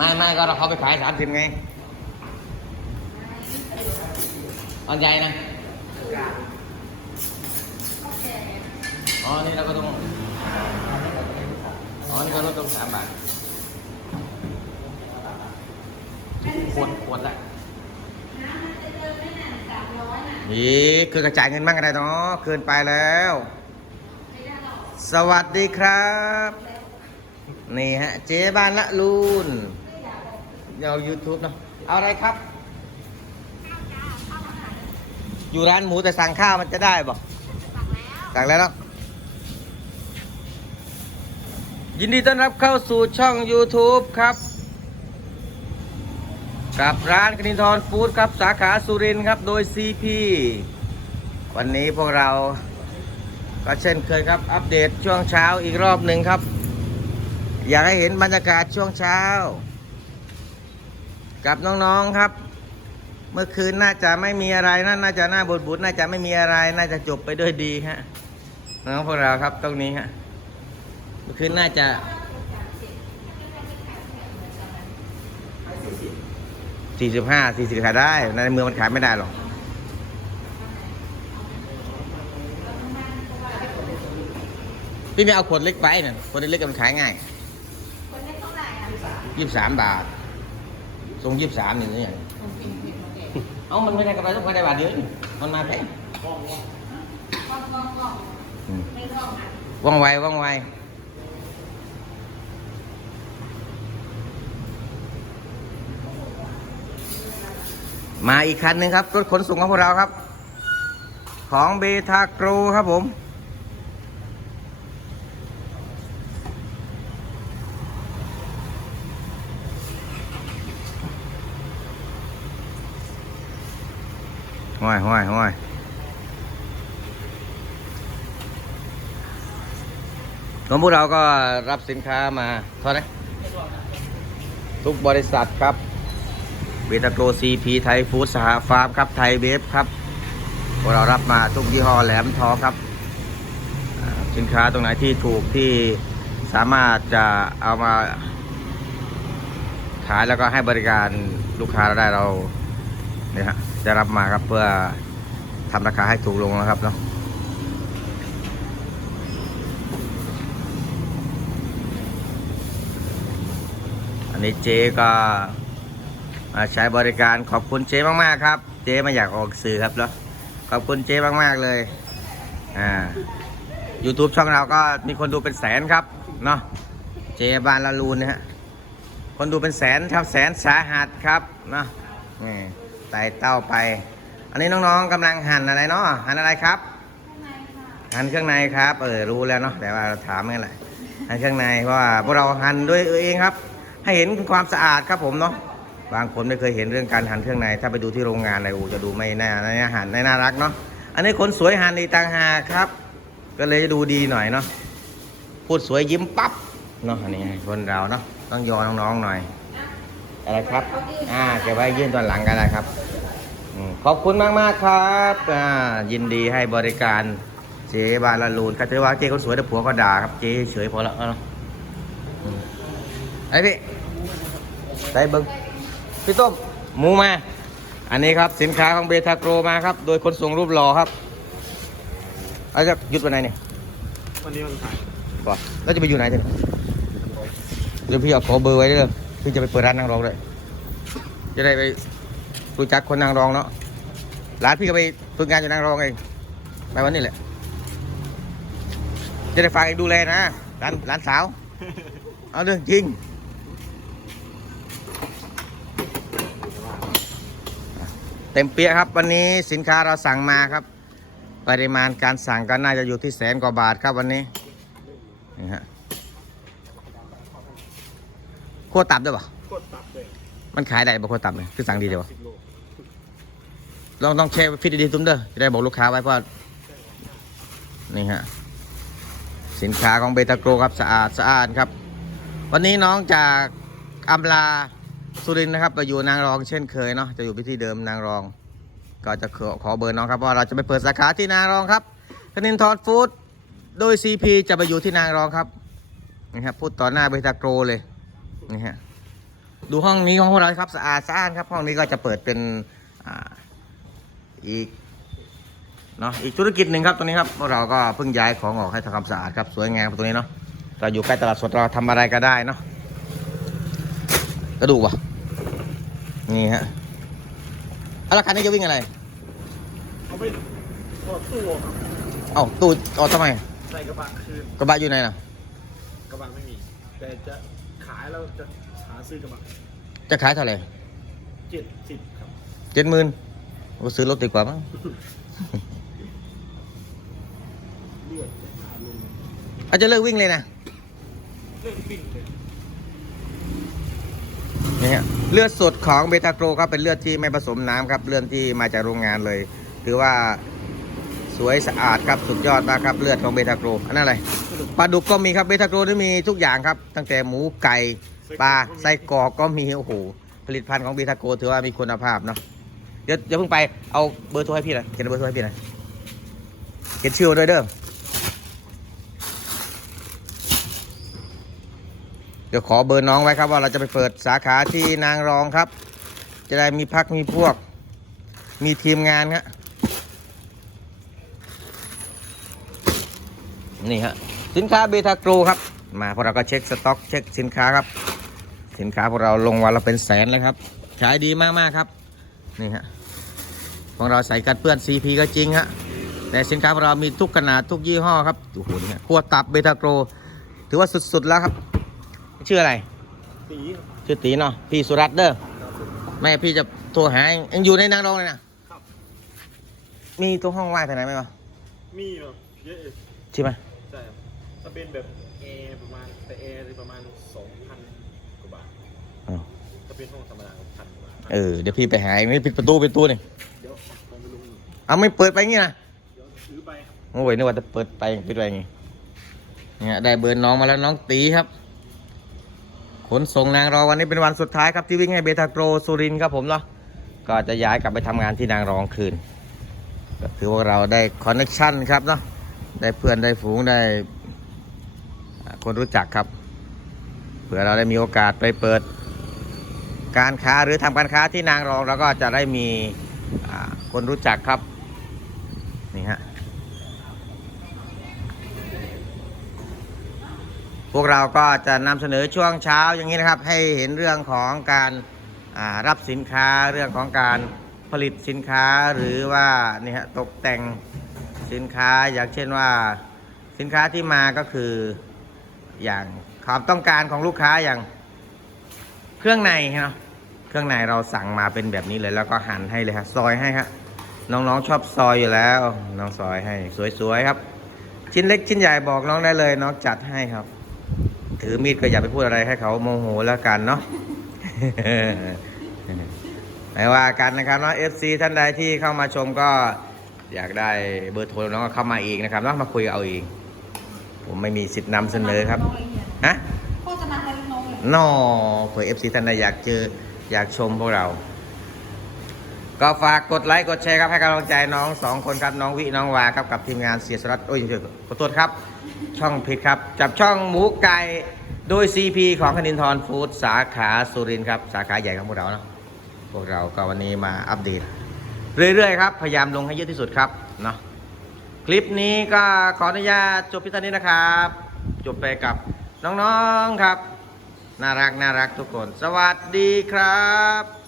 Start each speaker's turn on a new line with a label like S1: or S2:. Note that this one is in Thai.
S1: ไม่ไม่ก็เราเขาไปขายสามสิบไงอันใหญ่นะอ๋อ นี่เราก็ต้องอ๋อ นี่ก็ลดลงสามบาทขวดขวดละนี่คือกระจายเงินบ้างก็ได้เนาะเกินไปแล้ว สวัสดีครับ นี่ฮะ เจ๊บ้านละลูน เรา YouTube เนาะเอาอะไรครับ อยู่ร้านหมูแต่สั่งข้าวมันจะได้บอกสั่งแล้วเนาะยินดีต้อนรับเข้าสู่ช่อง YouTube ครับ กับร้านกนินทรฟู้ดครับ สาขาสุรินทร์ครับ โดย CP วันนี้พวกเราก็เช่นเคยครับ อัปเดตช่วงเช้าอีกรอบหนึ่งครับ อยากให้เห็นบรรยากาศช่วงเช้า กับน้องๆครับ เมื่อคืนน่าจะไม่มีอะไรนะน่าจะหน้าบุญบุญน่าจะไม่มีอะไร น่าจะจบไปด้วยดีฮะน้องพวกเราครับตรงนี้ฮะเมื่อคืนน่าจะสี่สิบห้าสี่สิบขายได้ ในเมืองมันขายไม่ได้หรอกพี่ไม่เอาขวดเล็กไปเนี่ยขวดเล็กมันขายง่ายยี่สิบสามบาท ทรงยี่สิบสามอย่างนี้อย่างเอามันไม่ได้กำไรต้องไปได้บาทเดียวนี่มันมาแพงอืมว่องไวว่องไวมาอีกคันหนึ่งครับรถขนส่งของพวกเราครับ ของเบทาโกรครับผม ห้อยห้อยห้อยของพวกเราก็รับสินค้ามาเท่าไหร่ทุกบริษัทครับเบตาโกรซีพีไทยฟู้ดสหฟาร์มครับ ไทยเบฟครับพวกเรารับมาทุกยี่ห้อแหลมทองครับ สินค้าตรงไหนที่ถูกที่สามารถจะเอามาขายแล้วก็ให้บริการลูกค้าเราได้เรา นี่ฮะจะรับมาครับเพื่อทำราคาให้ถูกลงนะครับเนาะอันนี้เจ๊ก็มาใช้บริการขอบคุณเจ๊มากๆครับ เจ๊ไม่อยากออกสื่อครับเนาะขอบคุณเจ๊มากๆเลยอ่า YouTube ช่องเราก็มีคนดูเป็นแสนครับเนาะเจ๊บานละลูนนะฮะคนดูเป็นแสนครับแสนสาหัสครับเนาะนี่ ไต่เต้าไป อันนี้น้องๆกำลังหั่นอะไรเนาะหั่นอะไรครับหั่นเครื่องในครับเออรู้แล้วเนาะแต่ว่าเราถามนี่แหละหั่นเครื่องในเพราะว่าพวกเราหั่นด้วยเองครับ ให้เห็นความสะอาดครับผมเนาะบางคนไม่เคยเห็นเรื่องการหั่นเครื่องใน ถ้าไปดูที่โรงงานอะไรโอ้จะดูไม่น่าน่หั่นไม่น่ารักเนาะอันนี้คนสวยหั่นอีกต่างหากครับ ก็เลยดูดีหน่อยเนาะพูดสวยยิ้มปั๊บเนาะอันนี้คนเราเนาะต้องยอน้องๆหน่อย อะไรครับ อ่าเก็บไว้ยื่นตอนหลังกันนะครับอืมขอบคุณมากมากๆครับ อ่า ยินดีให้บริการเจ๊บาลาลูนก็ถือว่าเจ๊คนสวยแต่ผัวก็ด่าครับ เจ๊เฉยพอแล้วเอาเนาะอืมไอ้พี่ใส่เบิ้งพี่ต้มหมูมา อันนี้ครับสินค้าของเบทาโกรมาครับ โดยคนส่งรูปหล่อครับเอาจะหยุดวันไหนเนี่ย
S2: วันนี้มันขาย
S1: บอกแล้วจะไปอยู่ไหนเนี่ยเดี๋ยวพี่เอาขอเบอร์ไว้เลย พี่จะไปเปิดร้านนางรองเลยจะได้ไปรู้จักคนนางรองเนาะร้านพี่ก็ไปฝึกงานอยู่นางรองเองไปวันนี้แหละ จะได้ฝากเองดูแลนะร้านร้านสาว เอาเรื่องจริงเต็มเปียครับ วันนี้สินค้าเราสั่งมาครับ ปริมาณการสั่งก็น่าจะอยู่ที่แสนกว่าบาทครับวันนี้นี่ฮะ โคตรตับด้วยปะ
S2: โคตรตับเลย
S1: มันขายได้บ่โคตรตับเลยคือสั่งดีเดียวะ
S2: สิบโล
S1: ลองต้องแชร์ฟิตดีๆตุ้มเด้อจะได้บอกลูกค้าไว้เพราะนี่ฮะสินค้าของเบตาโกรครับสะอาดสะอาดครับ วันนี้น้องจากอำลาสุรินทร์นะครับไปอยู่นางรองเช่นเคยเนาะจะอยู่ที่เดิมนางรอง ก็จะขอขอเบอร์น้องครับว่าเราจะไปเปิดสาขาที่นางรองครับคณินทรฟู้ดโดย CP จะไปอยู่ที่นางรองครับนี่ครับพูดต่อหน้าเบตาโกรเลย นี่ฮะดูห้องนี้ของพวกเราครับสะอาดสะอาดครับ ห้องนี้ก็จะเปิดเป็นอ่าอีกเนาะอีกธุรกิจหนึ่งครับตรงนี้ครับพวกเราก็เพิ่งย้ายของออกให้ทำความสะอาดครับสวยงามตรงนี้เนาะเราอยู่ใกล้ตลาดสดเราทำอะไรก็ได้เนาะกระดูกวะนี่ฮะเอาราคานี้จะวิ่งอะไร
S2: เอาไปถอดตู้ออกครับ
S1: เอ้าตู้เอาทำไม
S2: ใส่กระบะคืน
S1: กระบะอยู่ไหนน่ะ
S2: กระบะไม่มี แต่จะขายแล้วจะหาซื้อกระบะ
S1: จะขายเท่าไหร่
S2: เจ็ดสิบครับ
S1: เจ็ดหมื่นก็ซื้อรถดีกว่ามั้ง
S2: เลือดจะหาลง
S1: อาจจะเลิกวิ่งเลยนะ
S2: เลือดปิ้งเลย
S1: นี่ฮะเลือดสดของเบตาโกรครับเป็นเลือดที่ไม่ผสมน้ำครับ เลือดที่มาจากโรงงานเลย ถือว่าสวยสะอาดครับสุดยอดมากครับเลือดของเบตาโกรอันนั้นอะไรป ลาดุกก็มีครับเบตาโกรที่มีทุกอย่างครับ ตั้งแต่หมูไก่ปลาไส้กรอกก็มีโอ้โหผลิตภัณฑ์ของเบตาโกรถือว่ามีคุณภาพเนาะเดี๋ยวเดี๋ยวเพิ่งไปเอาเบอร์โทรให้พี่หน่อยเขียนเบอร์โทรให้พี่หน่อยเขียนชื่อด้วยเด้อเดี๋ยวขอเบอร์น้องไว้ครับว่าเราจะไปเปิดสาขาที่นางรองครับ จะได้มีพักมีพวก มีทีมงานครับนี่ฮะ สินค้าเบทาโกรครับ มาพวกเราก็เช็คสต็อกเช็คสินค้าครับ สินค้าพวกเราลงวันละเป็นแสนเลยครับ ขายดีมากๆครับ นี่ฮะของเราใส่กันเปื้อน CP ก็จริงฮะ แต่สินค้าของเรามีทุกขนาดทุกยี่ห้อครับ โอ้โหนี่ฮะขวดตับเบทาโกร ถือว่าสุดๆแล้วครับ ชื่ออะไร
S2: ตีครับ
S1: ชื่อตีเนาะ พี่สุรัตน์เด้อ
S2: ครับผม
S1: แม่พี่จะโทรหายังอยู่ในนางรองเลยนะครับมีตัวห้องว่างที่ไหนไหมวะ
S2: มีแบบเยอะเลย
S1: ใช่ไหม
S2: ใช่ครับ ถ้าเป็นแบบแอร์ประมาณแต่แอร์ประมาณสองพันกว่าบาท
S1: อ้าว
S2: ถ้าเป็นห้องธรรมดาก็พันกว่าบาท
S1: เออเดี๋ยวพี่ไปหาไม่ปิดประตูปิดประตูนี่
S2: เดี๋ยวผมไปลง
S1: เอาไม่เปิดไปงี้นะ
S2: เดี๋ยวซื้อไปครับ
S1: โอ้ยนึกว่าจะเปิดไปปิดไปงี้เนี่ยได้เบอร์น้องมาแล้วน้องตีครับ ขนส่งนางรองวันนี้เป็นวันสุดท้ายครับที่วิ่งให้เบทาโกรสุรินทร์ครับผมเนาะก็จะย้ายกลับไปทำงานที่นางรองคืนก็ถือว่าเราได้คอนเนคชั่นครับเนาะได้เพื่อนได้ฝูงได้อ่า คนรู้จักครับ เผื่อเราได้มีโอกาสไปเปิด การค้าหรือทำการค้าที่นางรองเราก็จะได้มีคนรู้จักครับ นี่ฮะพวกเราก็จะนำเสนอช่วงเช้าอย่างนี้นะครับ ให้เห็นเรื่องของการรับสินค้าเรื่องของการผลิตสินค้าหรือว่านี่ฮะตกแต่งสินค้าอย่างเช่นว่าสินค้าที่มาก็คือ อย่างความต้องการของลูกค้าอย่างเครื่องในเนาะเครื่องในเราสั่งมาเป็นแบบนี้เลยแล้วก็หั่นให้เลยครับซอยให้ครับน้องๆชอบซอยอยู่แล้ว น้องซอยให้สวยๆครับ ชิ้นเล็กชิ้นใหญ่บอกน้องได้เลยน้องจัดให้ครับ ถือมีดก็อย่าไปพูดอะไรให้เขาโมโหแล้วกันเนาะไม่ว่ากันนะครับเนาะ FC ท่านใดที่เข้ามาชมก็อยากได้เบอร์โทรน้องก็เข้ามาอีกนะครับเนาะมาคุยเอาเอง ผมไม่มีสิทธิ์นำเสนอครับฮะ
S3: โฆษณาให้น้องเลย
S1: นอเผื่อเอฟซีท่านใดอยากเจออยากชมพวกเรา ก็ฝากกดไลค์กดแชร์ครับให้กำลังใจน้องสองคนครับน้องวิน้องวาครับกับทีมงานเสียสรัตโอ้ยเดี๋ยวขอโทษครับ ช่องผิดครับ จับช่องหมูไก่โดย CP ของคณินทรฟู้ดสาขาสุรินทร์ครับ สาขาใหญ่ของพวกเราเนาะพวกเราก็วันนี้มาอัปเดต เรื่อยๆครับ พยายามลงให้เยอะที่สุดครับเนาะค ลิปนี้ก็ขออนุญาตจบพิธีนี้นะครับ จบไปกับน้องๆครับ น่ารักน่ารักทุกคน สวัสดีครับ